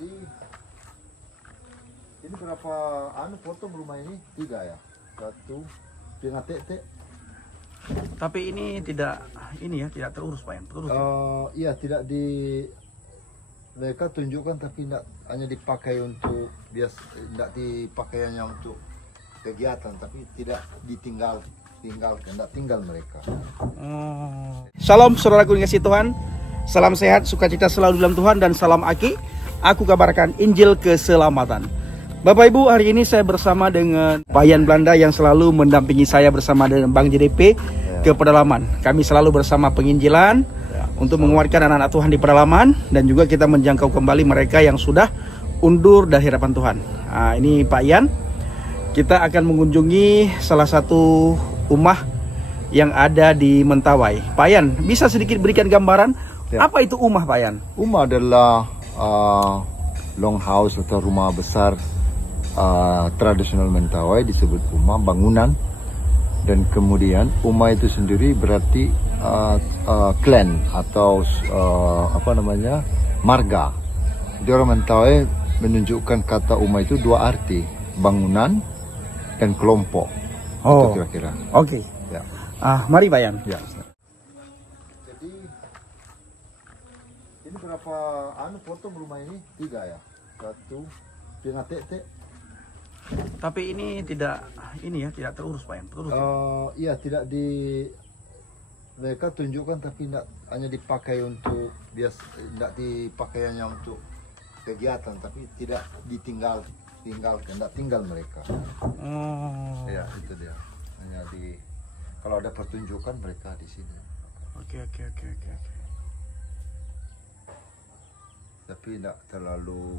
Jadi ini berapa potong rumah ini? 3 ya. 1 dengan tek-tek. Tapi ini tidak tidak terurus Pak Yan. Terurus. Iya, tidak di mereka tunjukkan, tapi tidak hanya dipakai untuk tidak dipakai hanya untuk kegiatan, tapi tidak tinggal mereka. Salam saudaraku yang kasih Tuhan. Salam sehat, sukacita selalu dalam Tuhan, dan salam Aki. Aku kabarkan Injil keselamatan. Bapak Ibu, hari ini saya bersama dengan Pak Yan Belanda yang selalu mendampingi saya bersama dengan Bang JDP ke pedalaman. Kami selalu bersama penginjilan untuk menguatkan anak-anak Tuhan di pedalaman, dan juga kita menjangkau kembali mereka yang sudah undur dari hadapan Tuhan. Nah, ini Pak Yan. Kita akan mengunjungi salah satu rumah yang ada di Mentawai. Pak Yan, bisa sedikit berikan gambaran apa itu rumah Pak Yan? Rumah adalah longhouse atau rumah besar tradisional Mentawai, disebut rumah bangunan. Dan kemudian rumah itu sendiri berarti clan atau marga. Jadi orang Mentawai menunjukkan kata rumah itu 2 arti, bangunan dan kelompok. Itu kira-kira. Oke. Ya. Mari Pak Yan. Ya. Jadi ini berapa potong rumah ini? 3 ya. 1 dengan tek-tek. Tapi ini tidak terurus Pak Yan. Terurus. Iya, tidak mereka tunjukkan, tapi tidak hanya dipakai untuk tidak dipakai hanya untuk kegiatan, tapi tidak tinggal mereka. Ya, itu dia. Hanya kalau ada pertunjukan mereka di sini. Oke. Tapi tidak terlalu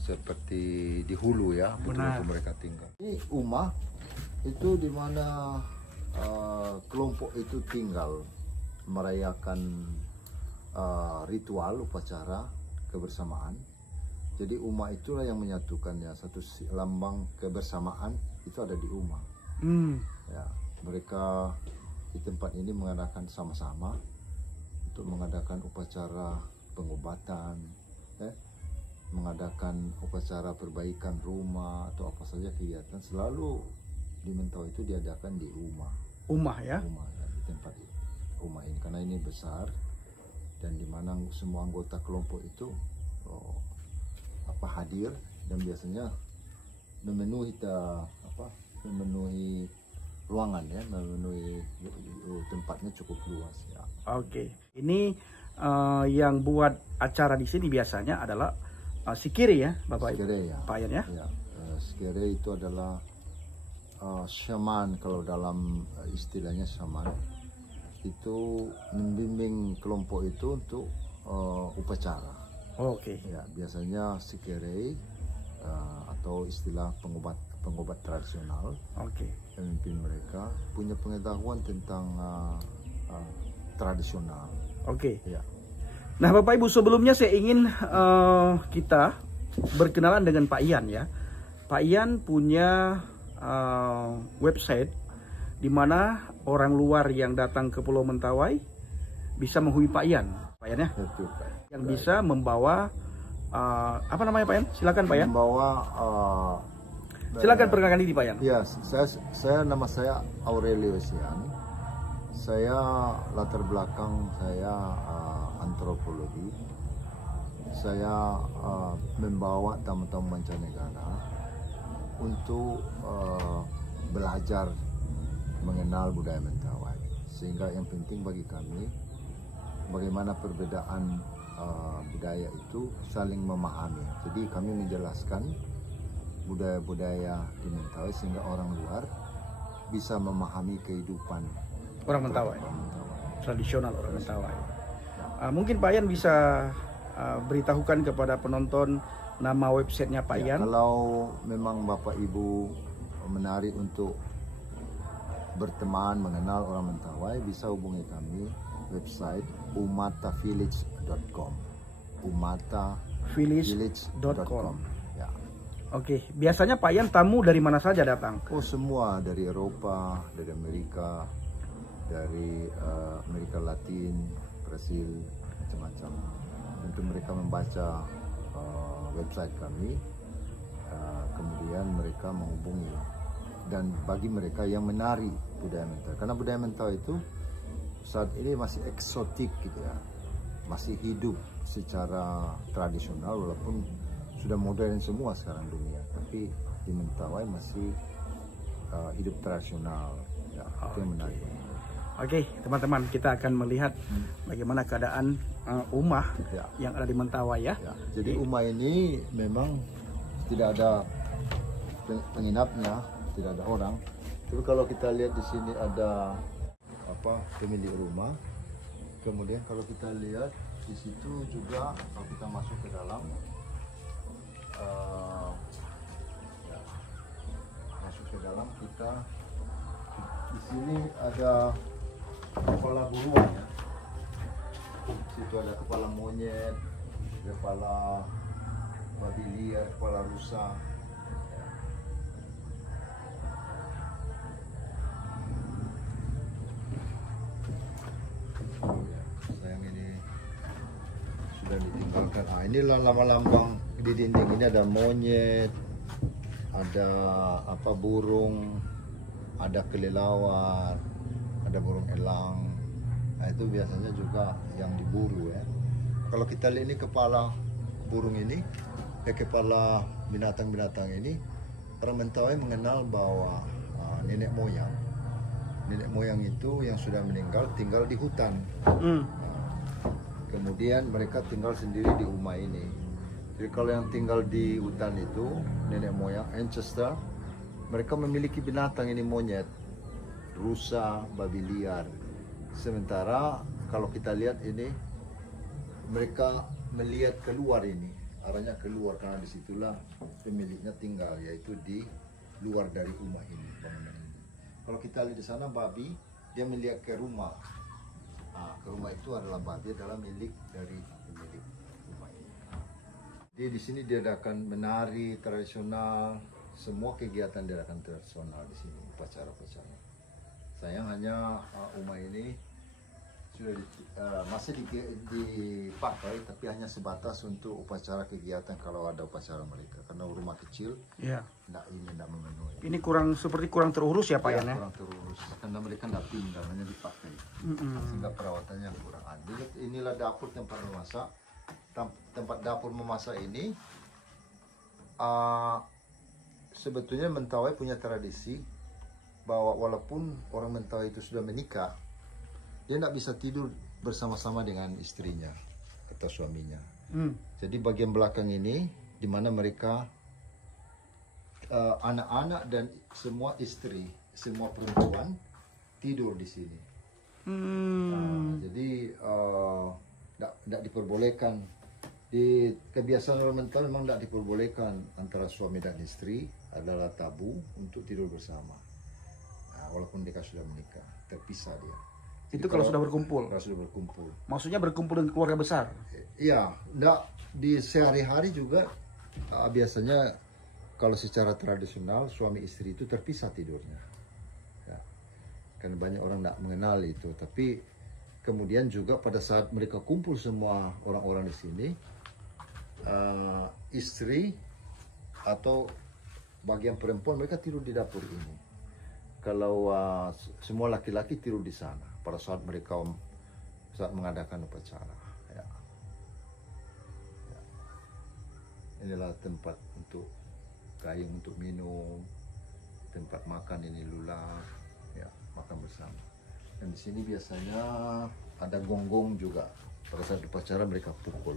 seperti di hulu ya, betul-betul mereka tinggal. Ini rumah itu di mana kelompok itu tinggal merayakan ritual upacara kebersamaan. Jadi rumah itulah yang menyatukannya, satu lambang kebersamaan itu ada di rumah. Ya, mereka di tempat ini mengadakan sama-sama untuk mengadakan upacara pengobatan, mengadakan upacara perbaikan rumah atau apa saja kegiatan, selalu di Mentawai itu diadakan di rumah. Rumah ya? Rumah ya, di tempat rumah ini, karena ini besar dan di mana semua anggota kelompok itu hadir, dan biasanya memenuhi ruangan ya, memenuhi tempatnya cukup luas ya. Oke. Ini yang buat acara di sini biasanya adalah Sikire ya, Bapak Ibu. Sikire ya. Pak Yan ya. Sikire itu adalah shaman, kalau dalam istilahnya shaman itu membimbing kelompok itu untuk upacara. Oke. Ya, biasanya Sikire atau istilah pengobat tradisional. Oke. Pemimpin mereka punya pengetahuan tentang tradisional. Oke. Ya. Nah, Bapak Ibu, sebelumnya saya ingin kita berkenalan dengan Pak Yan ya. Pak Yan punya website di mana orang luar yang datang ke Pulau Mentawai bisa menghubungi Pak Yan. Pak Yan ya. Betul, Pak. Yang bisa membawa apa namanya Pak Yan? Silakan Pak Yan. Membawa silakan perkenalkan diri Pak Yan. Ya, nama saya Aurelio Sian. Saya latar belakang saya antropologi. Saya membawa tamu-tamu mancanegara untuk belajar mengenal budaya Mentawai. Sehingga yang penting bagi kami bagaimana perbedaan budaya itu saling memahami. Jadi kami menjelaskan budaya-budaya di Mentawai sehingga orang luar bisa memahami kehidupan orang Mentawai. Tradisional orang Mentawai. Mungkin Pak Yan bisa beritahukan kepada penonton nama websitenya Pak Yan. Kalau memang Bapak Ibu menarik untuk berteman mengenal orang Mentawai, bisa hubungi kami website umatavillage.com. umatavillage.com. Ya. Oke, biasanya Pak Yan tamu dari mana saja datang? Oh, semua dari Eropa, dari Amerika, dari Amerika Latin, Brasil, macam-macam. Tentu mereka membaca website kami, kemudian mereka menghubungi. Dan bagi mereka yang menari budaya Mentawai, karena budaya Mentawai itu saat ini masih eksotik gitu ya, masih hidup secara tradisional walaupun sudah modern semua sekarang dunia, tapi di Mentawai masih hidup tradisional ya, itu yang menarik. Oke, teman-teman, kita akan melihat bagaimana keadaan rumah ya, yang ada di Mentawai ya. Jadi rumah ini memang tidak ada penginapnya, tidak ada orang. Tapi kalau kita lihat di sini ada pemilik rumah. Kemudian kalau kita lihat di situ juga, kalau kita masuk ke dalam, masuk ke dalam, kita di sini ada kepala buruan ya. Di situ ada kepala monyet, kepala babi liar, kepala rusa. Sayang ini sudah ditinggalkan. Inilah lambang-lambang di dinding. Ini ada monyet, ada burung, ada kelelawar, ada burung elang. Nah itu biasanya juga yang diburu ya. Kalau kita lihat ini kepala burung ini, kepala binatang-binatang ini, orang Mentawai mengenal bahwa nenek moyang itu yang sudah meninggal tinggal di hutan. Kemudian mereka tinggal sendiri di rumah ini. Jadi kalau yang tinggal di hutan itu nenek moyang ancestor, mereka memiliki binatang ini, monyet, rusa, babi liar. Sementara kalau kita lihat ini, mereka melihat keluar ini, arahnya keluar karena disitulah pemiliknya tinggal, yaitu di luar dari rumah ini, bangunan ini. Kalau kita lihat di sana babi, dia melihat ke rumah. Ke rumah itu adalah babi, adalah milik dari pemilik rumah ini. Jadi di sini dia akan menari tradisional, semua kegiatan dia akan tradisional di sini, upacara-upacara. Sayang hanya rumah ini sudah masih dipakai, tapi hanya sebatas untuk upacara kegiatan kalau ada upacara mereka, karena rumah kecil. Iya. Tidak memenuhi. Ini kurang terurus ya Pak ya? Kurang terurus, karena mereka tidak tinggal, hanya dipakai, sehingga perawatannya kurang. Jadi inilah dapur tempat memasak. Tempat dapur memasak ini sebetulnya Mentawai punya tradisi bahwa walaupun orang Mentawai itu sudah menikah, dia tidak bisa tidur bersama-sama dengan istrinya atau suaminya. Jadi bagian belakang ini, di mana mereka anak-anak dan semua istri, semua perempuan tidur di sini. Jadi tidak diperbolehkan. Di kebiasaan orang Mentawai memang tidak diperbolehkan antara suami dan istri, adalah tabu untuk tidur bersama. Walaupun mereka sudah menikah, terpisah dia. Itu kalau sudah berkumpul? Kalau sudah berkumpul. Maksudnya berkumpul dengan keluarga besar? Iya, di sehari-hari juga biasanya kalau secara tradisional suami istri itu terpisah tidurnya. Ya. Karena banyak orang tidak mengenal itu. Tapi kemudian juga pada saat mereka kumpul semua orang-orang di sini, istri atau bagian perempuan mereka tidur di dapur ini. Kalau semua laki-laki tidur di sana pada saat mereka mengadakan upacara. Ya. Ya. Inilah tempat untuk gayung untuk minum, tempat makan ini lula, ya, makan bersama. Dan di sini biasanya ada gonggong juga pada saat upacara mereka pukul.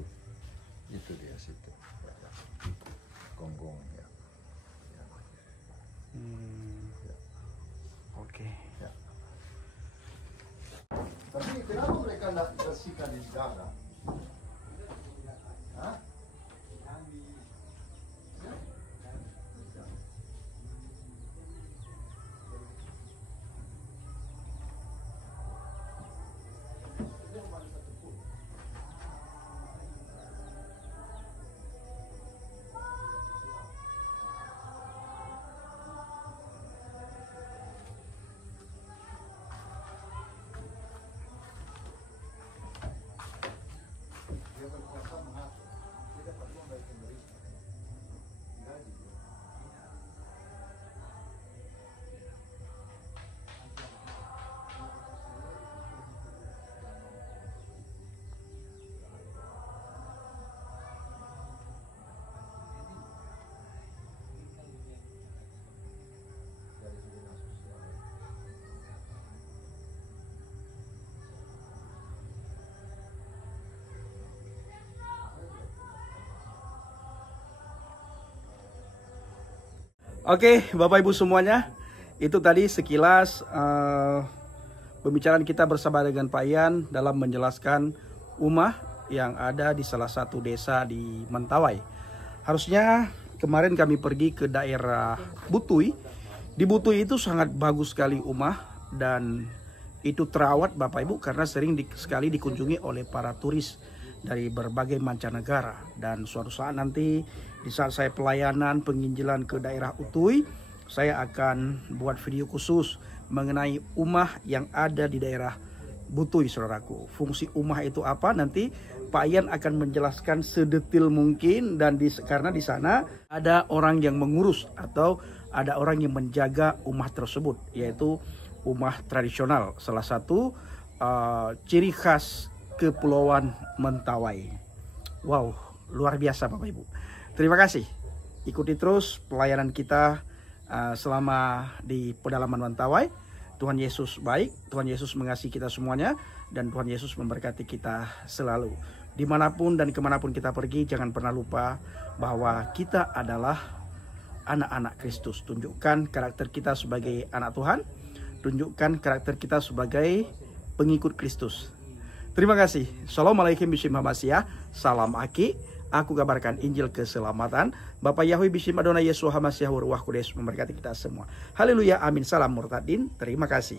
Itu dia situ. Ya. Gonggong ya. Ya. Ya. Oke. Ya. Tapi kenapa mereka tidak bersihkan di dalam? Hah? Oke, Bapak Ibu semuanya, itu tadi sekilas pembicaraan kita bersama dengan Pak Ian dalam menjelaskan umah yang ada di salah satu desa di Mentawai. Harusnya kemarin kami pergi ke daerah Butui. Di Butui itu sangat bagus sekali umah dan itu terawat Bapak Ibu karena sering sekali dikunjungi oleh para turis dari berbagai mancanegara. Dan suatu saat nanti di saat saya pelayanan penginjilan ke daerah Butui, saya akan buat video khusus mengenai umah yang ada di daerah Butui, saudaraku. Fungsi umah itu apa? Nanti Pak Ian akan menjelaskan sedetil mungkin, dan karena di sana ada orang yang mengurus atau ada orang yang menjaga umah tersebut, yaitu umah tradisional, salah satu ciri khas Kepulauan Mentawai. Wow, luar biasa Bapak Ibu. Terima kasih. Ikuti terus pelayanan kita selama di pedalaman Mentawai. Tuhan Yesus baik, Tuhan Yesus mengasihi kita semuanya, dan Tuhan Yesus memberkati kita selalu. Dimanapun dan kemanapun kita pergi, jangan pernah lupa bahwa kita adalah anak-anak Kristus. Tunjukkan karakter kita sebagai anak Tuhan, tunjukkan karakter kita sebagai pengikut Kristus. Terima kasih. Assalamualaikum warahmatullahi wabarakatuh. Salam Aki. Aku kabarkan Injil keselamatan. Bapak Yahweh Bishim Adonai Yesus HaMashiach Ruach Kudus memberkati kita semua. Haleluya. Amin. Salam murtadin. Terima kasih.